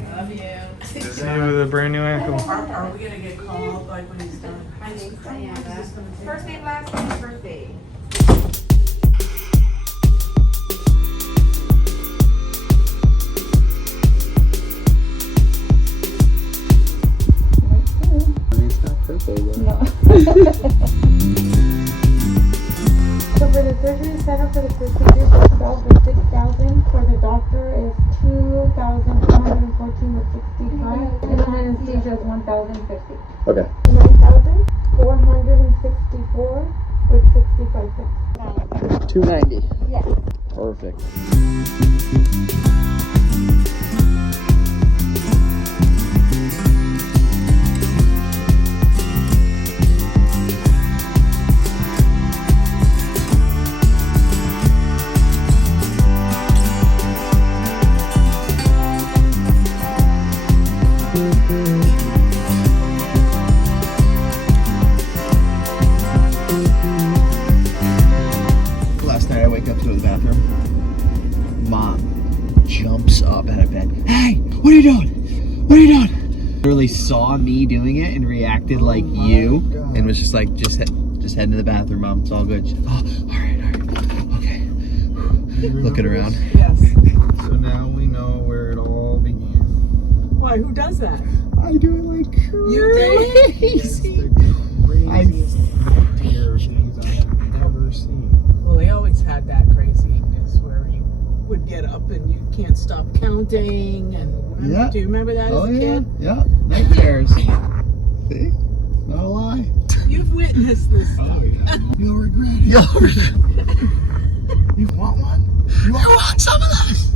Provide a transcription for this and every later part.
Love you. See you with a brand new ankle. Are we gonna get called like when he's done? First name, last name, birthday. I mean, it's not purple, though. No. So for the surgery center for the procedures, it's about the $6,000. For the doctor is $2,414 with 65, and the anesthesia is $1,050. Okay. $9,464 with 65 cents. 290. Yes. Perfect. Last night I wake up to the bathroom. Mom jumps up out of bed. Hey, what are you doing? What are you doing? Literally saw me doing it and reacted like you, and was just like, just head into the bathroom, Mom. It's all good. Oh, all right, okay. Looking around. Yes. So now we know where it all began. Why? Who does that? I do it like You crazy. Craziest tear things I've ever seen. Well, they always had that craziness where you would get up and you can't stop counting. And Yeah. do you remember that Oh as a yeah, kid? yeah. Nightmares. See? Not a lie. You've witnessed this stuff. Oh yeah. You'll regret it. You'll regret it. You want one? You want some of this?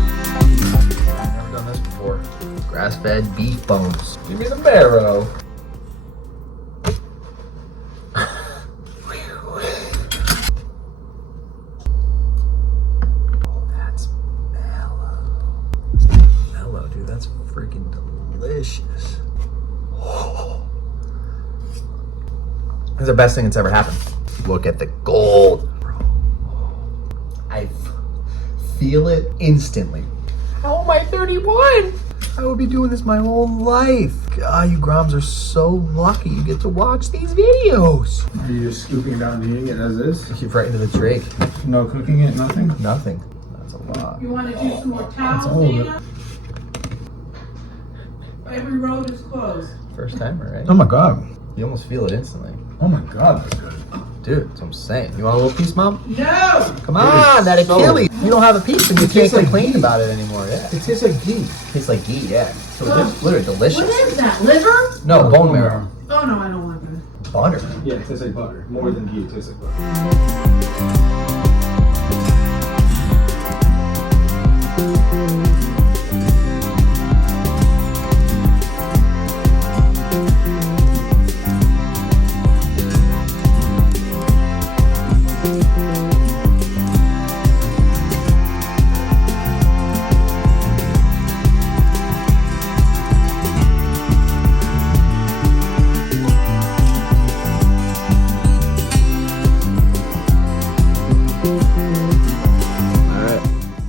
I've never done this before. Grass-fed beef bones. Give me the marrow. Mellow, dude. That's freaking delicious. It's the best thing that's ever happened. Look at the gold, bro. I feel it instantly. How am I 31? I would be doing this my whole life. God, you Groms are so lucky you get to watch these videos. Are you just scooping it out and eating it as is? Keep right into the drink. No cooking it, nothing? Nothing. That's a lot. You want to do some more towels, all of it. Dana? Every road is closed. First timer, right? Oh my god. You almost feel it instantly. Oh my god, that's good. Dude, that's what I'm saying. You want a little piece, Mom? No! Come on, that so- Achilles. You don't have a piece and you It can't tastes like complain ghee. about it anymore. Yeah. It tastes like ghee. Tastes like ghee, yeah. So it's literally delicious. What is that, liver? No, bone marrow. Oh no, I don't want that. Butter. Yeah, it tastes like butter. More than ghee, it tastes like butter.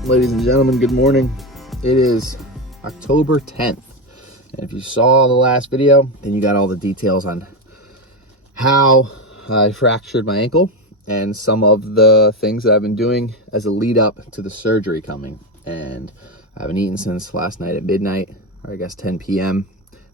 Ladies and gentlemen, good morning. It is October 10th. And if you saw the last video, then you got all the details on how I fractured my ankle and some of the things that I've been doing as a lead up to the surgery coming. And I haven't eaten since last night at midnight, or I guess 10 p.m.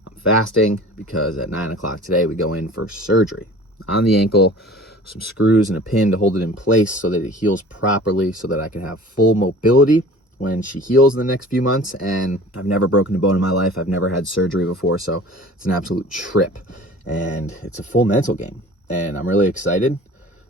I'm fasting because at 9 o'clock today we go in for surgery on the ankle, some screws and a pin to hold it in place so that it heals properly, so that I can have full mobility when she heals in the next few months. And I've never broken a bone in my life. I've never had surgery before, so it's an absolute trip. And it's a full mental game. And I'm really excited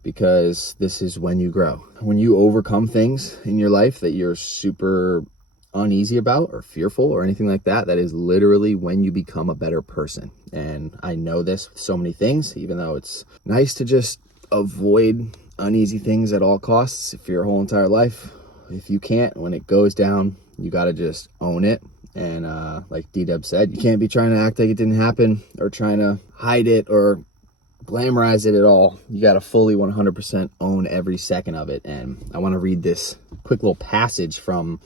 because this is when you grow. When you overcome things in your life that you're super uneasy about or fearful or anything like that, that is literally when you become a better person. And I know this with so many things, even though it's nice to just avoid uneasy things at all costs for your whole entire life. If you can't, when it goes down, you got to just own it And like D-Dub said, you can't be trying to act like it didn't happen or trying to hide it or glamorize it at all. You got to fully 100% own every second of it. And I want to read this quick little passage from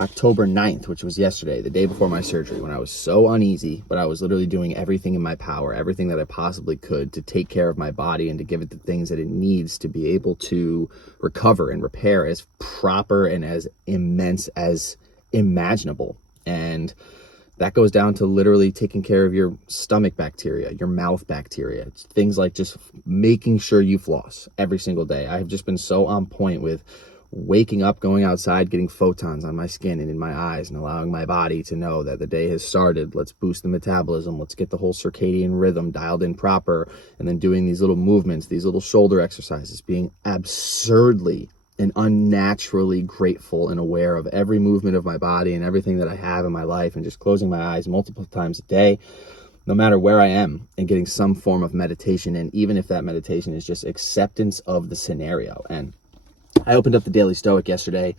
October 9th, which was yesterday, the day before my surgery, when I was so uneasy, but I was literally doing everything in my power, everything that I possibly could to take care of my body and to give it the things that it needs to be able to recover and repair as proper and as immense as imaginable. And that goes down to literally taking care of your stomach bacteria, your mouth bacteria. It's things like just making sure you floss every single day. I've just been so on point with waking up, going outside, getting photons on my skin and in my eyes, and allowing my body to know that the day has started. Let's boost the metabolism. Let's get the whole circadian rhythm dialed in proper. And then doing these little movements, these little shoulder exercises, being absurdly and unnaturally grateful and aware of every movement of my body and everything that I have in my life, and just closing my eyes multiple times a day, no matter where I am, and getting some form of meditation. And even if that meditation is just acceptance of the scenario. And I opened up the Daily Stoic yesterday,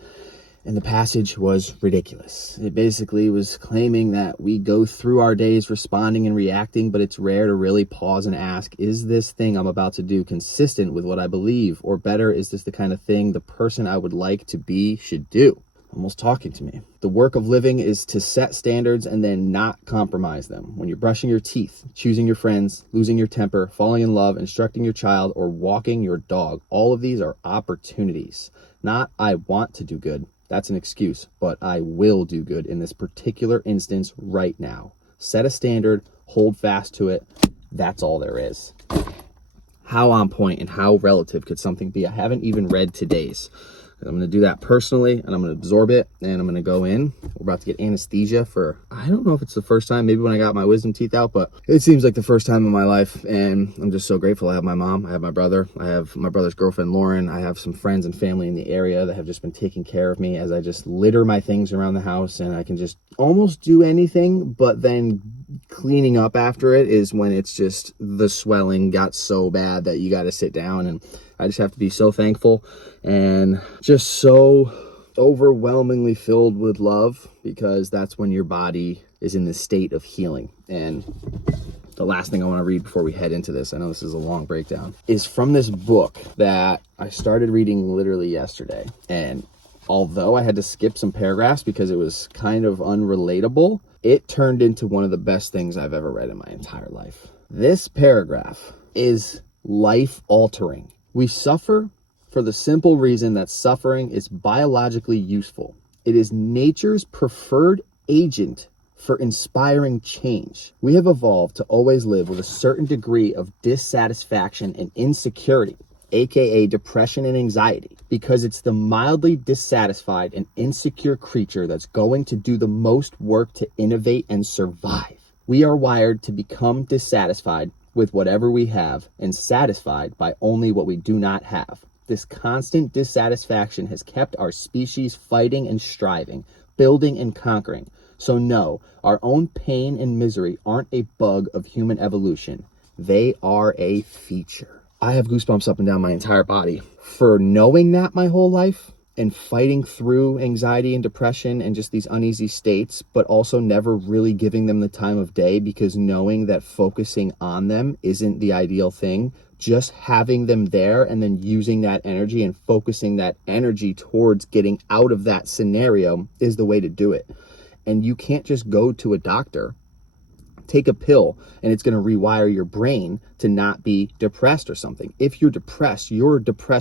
and the passage was ridiculous. It basically was claiming that we go through our days responding and reacting, but it's rare to really pause and ask, is this thing I'm about to do consistent with what I believe? Or better, is this the kind of thing the person I would like to be should do? Almost talking to me. The work of living is to set standards and then not compromise them. When you're brushing your teeth, choosing your friends, losing your temper, falling in love, instructing your child, or walking your dog, all of these are opportunities. Not I want to do good. That's an excuse, but I will do good in this particular instance right now. Set a standard, hold fast to it. That's all there is. How on point and how relative could something be? I haven't even read today's. I'm going to do that personally, and I'm going to absorb it, and I'm going to go in. We're about to get anesthesia for, I don't know if it's the first time, maybe when I got my wisdom teeth out, but it seems like the first time in my life, and I'm just so grateful. I have my mom, I have my brother, I have my brother's girlfriend, Lauren, I have some friends and family in the area that have just been taking care of me as I just litter my things around the house, and I can just almost do anything, but then cleaning up after it is when it's just the swelling got so bad that you got to sit down. And I just have to be so thankful and just so overwhelmingly filled with love, because that's when your body is in the state of healing. And the last thing I want to read before we head into this, I know this is a long breakdown, is from this book that I started reading literally yesterday. And although I had to skip some paragraphs because it was kind of unrelatable, it turned into one of the best things I've ever read in my entire life. This paragraph is life-altering. We suffer for the simple reason that suffering is biologically useful. It is nature's preferred agent for inspiring change. We have evolved to always live with a certain degree of dissatisfaction and insecurity, aka depression and anxiety, because it's the mildly dissatisfied and insecure creature that's going to do the most work to innovate and survive. We are wired to become dissatisfied with whatever we have and satisfied by only what we do not have. This constant dissatisfaction has kept our species fighting and striving, building and conquering. So no, our own pain and misery aren't a bug of human evolution. They are a feature. I have goosebumps up and down my entire body for knowing that my whole life and fighting through anxiety and depression and just these uneasy states, but also never really giving them the time of day, because knowing that focusing on them isn't the ideal thing. Just having them there and then using that energy and focusing that energy towards getting out of that scenario is the way to do it. And you can't just go to a doctor, take a pill, and it's going to rewire your brain to not be depressed or something. If you're depressed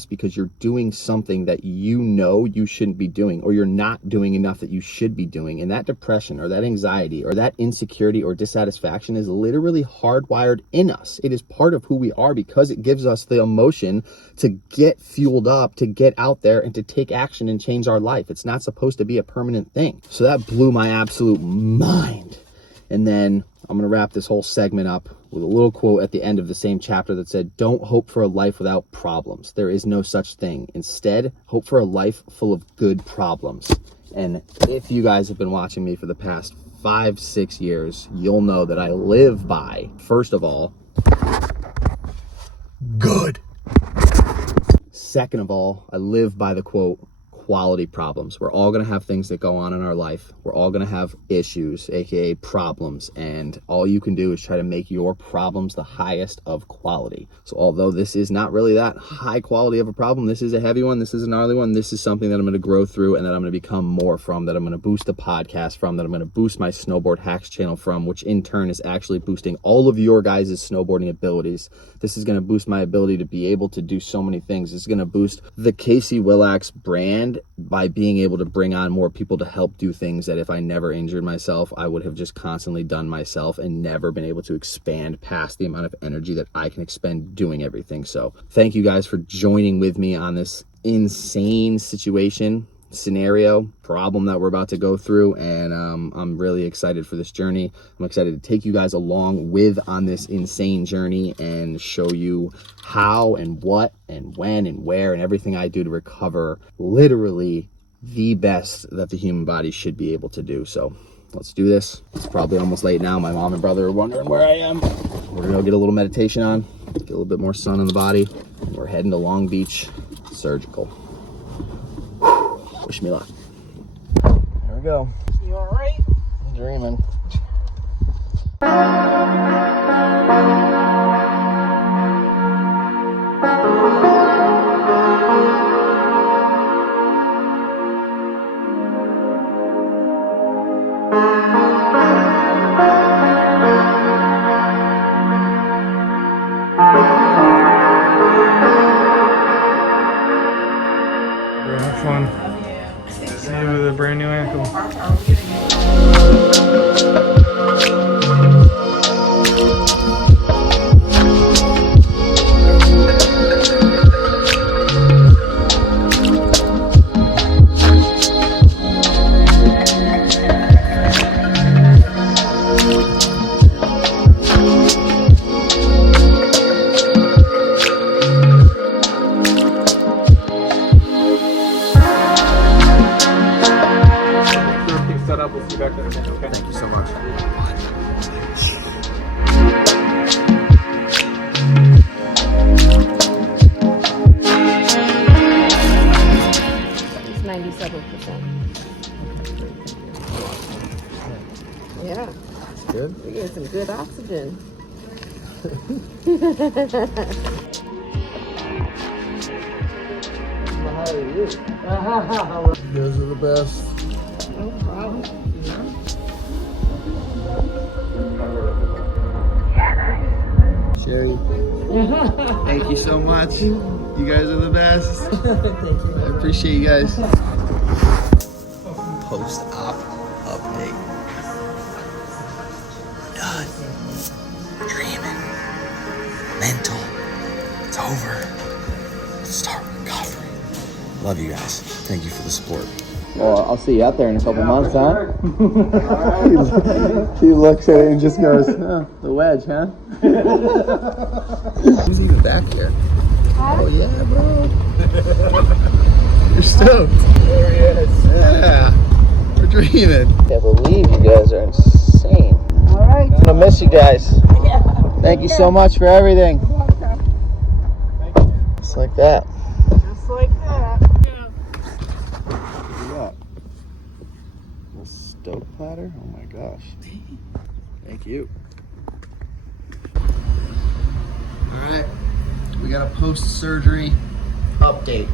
because you're doing something that you know you shouldn't be doing, or you're not doing enough that you should be doing. And that depression or that anxiety or that insecurity or dissatisfaction is literally hardwired in us. It is part of who we are, because it gives us the emotion to get fueled up, to get out there and to take action and change our life. It's not supposed to be a permanent thing. So that blew my absolute mind. And then I'm going to wrap this whole segment up with a little quote at the end of the same chapter that said, "Don't hope for a life without problems. There is no such thing. Instead, hope for a life full of good problems." And if you guys have been watching me for the past 5-6 years, you'll know that I live by, first of all, good. Second of all, I live by the quote, quality problems. We're all gonna have things that go on in our life. We're all gonna have issues, aka problems, and all you can do is try to make your problems the highest of quality. So although this is not really that high quality of a problem, this is a heavy one, this is a gnarly one, this is something that I'm gonna grow through and that I'm gonna become more from, that I'm gonna boost the podcast from, that I'm gonna boost my snowboard hacks channel from, which in turn is actually boosting all of your guys' snowboarding abilities. This is gonna boost my ability to be able to do so many things. This is gonna boost the Casey-Willax brand by being able to bring on more people to help do things that if I never injured myself, I would have just constantly done myself and never been able to expand past the amount of energy that I can expend doing everything. So thank you guys for joining with me on this insane scenario problem that we're about to go through, and I'm really excited for this journey. I'm excited to take you guys along with on this insane journey and show you how and what and when and where and everything I do to recover literally the best that the human body should be able to do. So let's do this. It's probably almost late now. My mom and brother are wondering where I am. We're gonna go get a little meditation on, get a little bit more sun on the body, and we're heading to Long Beach Surgical. Wish me luck. There we go. You all right? Dreaming. Have fun. See you with a brand new ankle. Set up, we'll see you back there again, okay? Thank you so much. It's 97%. Yeah, That's good. we get some good oxygen. How are you? You guys are the best. No problem. Sherry, thank you so much. You guys are the best. I appreciate you guys. Post-op update. Done. Dreaming. Mental. It's over. Let's start recovery. Love you guys. Thank you for the support. Well, I'll see you out there in a couple months, huh? He looks at it and just goes, oh, the wedge, huh? Who's even back here? Oh, yeah, bro. You're stoked. There he is. Yeah. We're dreaming. Can't believe you guys are insane. All right. I'm gonna miss you guys. Yeah. Thank you so much for everything. Just like that. Just like that. Stoke platter? Oh my gosh. Thank you. Alright, we got a post-surgery update.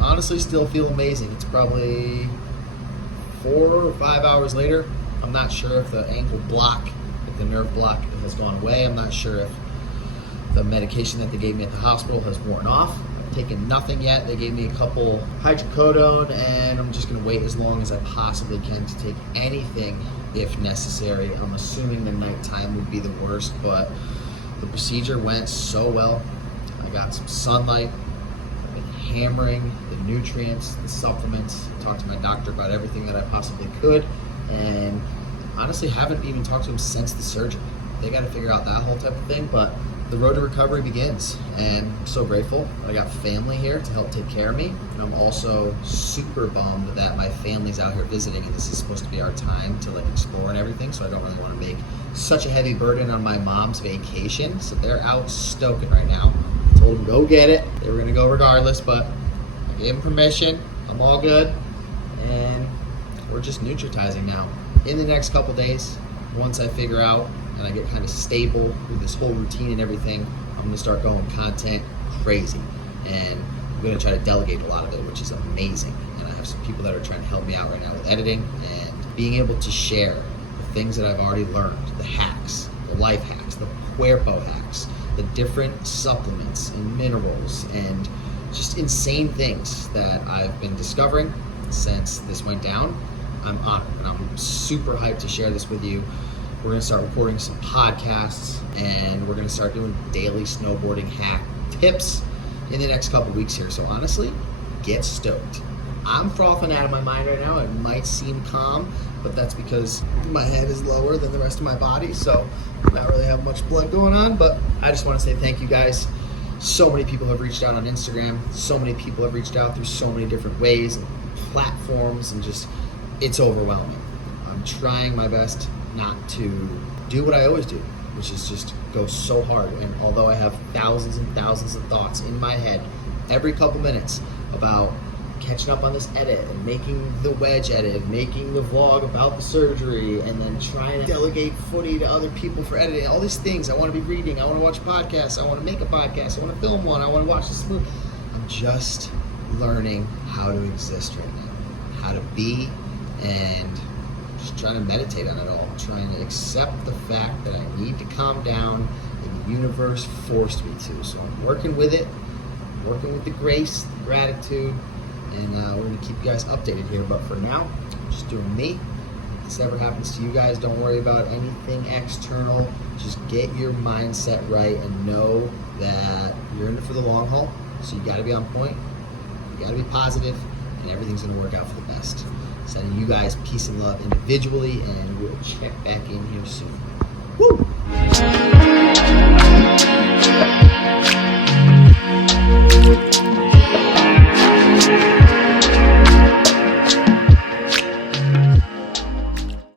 Honestly, still feel amazing. It's probably 4 or 5 hours later. I'm not sure if the ankle block, if the nerve block has gone away. I'm not sure if the medication that they gave me at the hospital has worn off. Taken nothing yet. They gave me a couple hydrocodone, and I'm just going to wait as long as I possibly can to take anything if necessary. I'm assuming the nighttime would be the worst, but the procedure went so well. I got some sunlight. I've been hammering the nutrients, the supplements. Talked to my doctor about everything that I possibly could, and honestly haven't even talked to him since the surgery. They got to figure out that whole type of thing, but the road to recovery begins, and I'm so grateful. I got family here to help take care of me, and I'm also super bummed that my family's out here visiting, and this is supposed to be our time to like explore and everything, so I don't really want to make such a heavy burden on my mom's vacation. So they're out stoking right now. I told them go get it. They were gonna go regardless, but I gave them permission. I'm all good, and we're just nutritizing now. In the next couple days, once I figure out and I get kind of stable with this whole routine and everything, I'm gonna start going content crazy, and I'm gonna try to delegate a lot of it, which is amazing. And I have some people that are trying to help me out right now with editing and being able to share the things that I've already learned, the hacks, the life hacks, the cuerpo hacks, the different supplements and minerals and just insane things that I've been discovering since this went down. I'm honored and I'm super hyped to share this with you. We're gonna start recording some podcasts and we're gonna start doing daily snowboarding hack tips in the next couple weeks here. So honestly, get stoked. I'm frothing out of my mind right now. It might seem calm, but that's because my head is lower than the rest of my body, so I don't really have much blood going on. But I just want to say thank you guys. So many people have reached out on Instagram. So many people have reached out through so many different ways and platforms, and just, it's overwhelming. I'm trying my best not to do what I always do, which is just go so hard. And although I have thousands and thousands of thoughts in my head every couple minutes about catching up on this edit and making the wedge edit, making the vlog about the surgery, and then trying to delegate footy to other people for editing, all these things. I want to be reading, I want to watch podcasts, I want to make a podcast, I want to film one, I want to watch this movie. I'm just learning how to exist right now, how to be, and just trying to meditate on it all, trying to accept the fact that I need to calm down, and the universe forced me to. So I'm working with it, working with the grace, the gratitude, and we're going to keep you guys updated here. But for now, I'm just doing me. If this ever happens to you guys, don't worry about anything external. Just get your mindset right and know that you're in it for the long haul. So you got to be on point, you got to be positive, and everything's going to work out for the best. Sending you guys peace and love individually, and we'll check back in here soon. Woo!